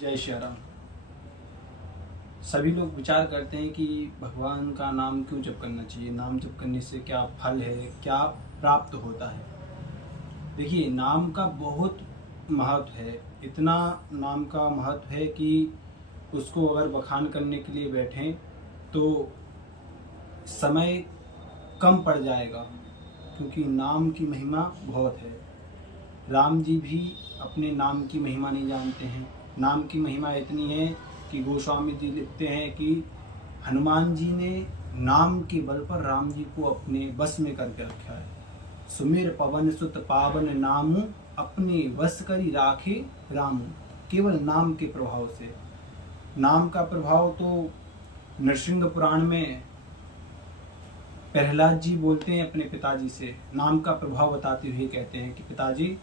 जय श्री राम। सभी लोग विचार करते हैं कि भगवान का नाम क्यों जप करना चाहिए, नाम जप करने से क्या फल है, क्या प्राप्त होता है। देखिए, नाम का बहुत महत्व है। इतना नाम का महत्व है कि उसको अगर बखान करने के लिए बैठें तो समय कम पड़ जाएगा, क्योंकि नाम की महिमा बहुत है। राम जी भी अपने नाम की महिमा नहीं जानते हैं। नाम की महिमा इतनी है कि गोस्वामी जी लिखते हैं कि हनुमान जी ने नाम के बल पर राम जी को अपने बस में करके रखा है। सुमिर पवन सुत पावन नामु, अपने वश करी राखे रामू। केवल नाम के प्रभाव से। नाम का प्रभाव तो नरसिंह पुराण में प्रहलाद जी बोलते हैं अपने पिताजी से, नाम का प्रभाव बताते हुए कहते हैं कि पिताजी,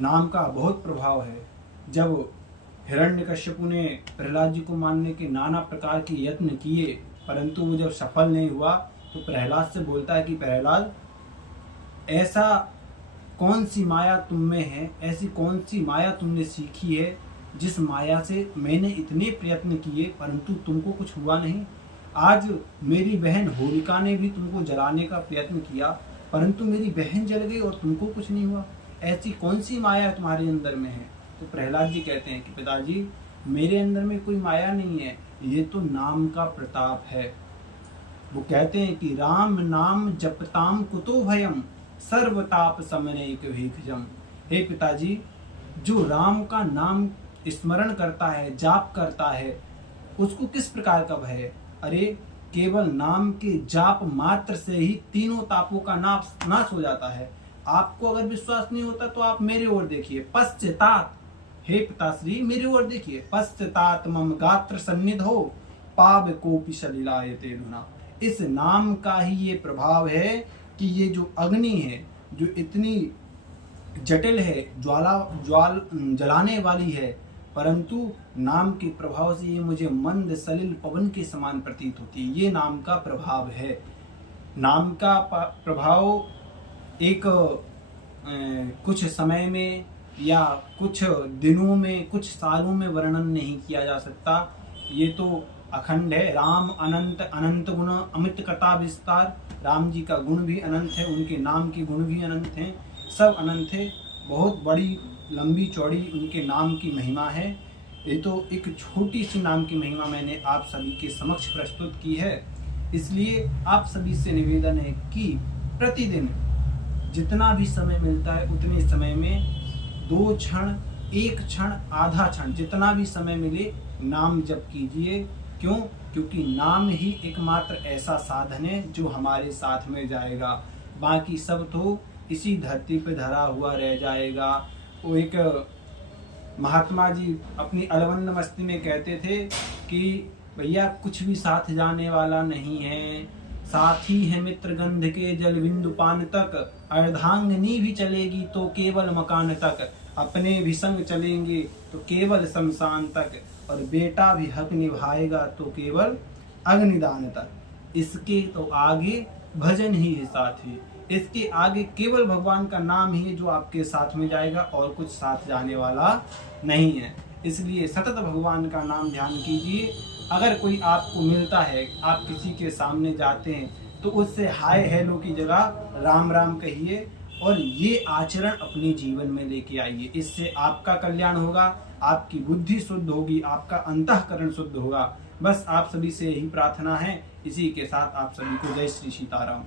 नाम का बहुत प्रभाव है। जब हिरण्यकश्यपु ने प्रहलाद जी को मारने के नाना प्रकार के यत्न किए, परंतु वो जब सफल नहीं हुआ तो प्रहलाद से बोलता है कि प्रहलाद, ऐसा कौन सी माया तुम में है, ऐसी कौन सी माया तुमने सीखी है जिस माया से मैंने इतने प्रयत्न किए परंतु तुमको कुछ हुआ नहीं। आज मेरी बहन होलिका ने भी तुमको जलाने का प्रयत्न किया, परंतु मेरी बहन जल गई और तुमको कुछ नहीं हुआ। ऐसी कौन सी माया तुम्हारे अंदर में है? तो प्रहलाद जी कहते हैं कि पिताजी, मेरे अंदर में कोई माया नहीं है, ये तो नाम का प्रताप है। वो कहते हैं कि राम नाम जपताम कुतो भयम, सर्वताप समनैक भीखजम। हे पिताजी, जो राम का नाम स्मरण करता है, जाप करता है, उसको किस प्रकार का भय है? अरे, केवल नाम के जाप मात्र से ही तीनों तापों का नाश हो जाता है। आपको अगर विश्वास नहीं होता तो आप मेरे ओर देखिए। पश्चात, हे पिताश्री, मेरे ओर देखिए। पश्चात मम गात्र सन्निधो, पाव कोपि सलिलायते धुना। इस नाम का ही ये प्रभाव है कि ये जो अग्नि है, जो इतनी जटिल है, जलाने वाली है, परंतु नाम के प्रभाव से ये मुझे मंद सलिल पवन के समान प्रतीत होती है। ये नाम का प्रभाव है। नाम का प्रभाव एक कुछ समय में या कुछ दिनों में, कुछ सालों में वर्णन नहीं किया जा सकता। ये तो अखंड है। राम अनंत, अनंत गुण अमित कथा विस्तार। राम जी का गुण भी अनंत है, उनके नाम के गुण भी अनंत हैं, सब अनंत है। बहुत बड़ी लंबी चौड़ी उनके नाम की महिमा है। ये तो एक छोटी सी नाम की महिमा मैंने आप सभी के समक्ष प्रस्तुत की है। इसलिए आप सभी से निवेदन है कि प्रतिदिन जितना भी समय मिलता है उतने समय में 2 क्षण, 1 क्षण, आधा क्षण, जितना भी समय मिले नाम जप कीजिए। क्यों? क्योंकि नाम ही एकमात्र ऐसा साधन है जो हमारे साथ में जाएगा। बाकी सब तो इसी धरती पे धरा हुआ रह जाएगा। वो एक महात्मा जी अपनी अलवन्न मस्ती में कहते थे कि भैया, कुछ भी साथ जाने वाला नहीं है, साथी है मित्र गंध के जल बिंदु पान तक, अर्धांगिनी भी चलेगी तो केवल मकान तक, अपने भी संग चलेंगे तो केवल शमशान तक, और बेटा भी हक निभाएगा तो केवल अग्निदान तक। इसके तो आगे भजन ही है साथी। इसके आगे केवल भगवान का नाम ही है जो आपके साथ में जाएगा, और कुछ साथ जाने वाला नहीं है। इसलिए सतत भगवान का नाम ध्यान कीजिए। अगर कोई आपको मिलता है, आप किसी के सामने जाते हैं, तो उससे हाय हेलो की जगह राम राम कहिए और ये आचरण अपने जीवन में लेके आइए। इससे आपका कल्याण होगा, आपकी बुद्धि शुद्ध होगी, आपका अंतःकरण शुद्ध होगा। बस आप सभी से यही प्रार्थना है। इसी के साथ आप सभी को जय श्री सीताराम।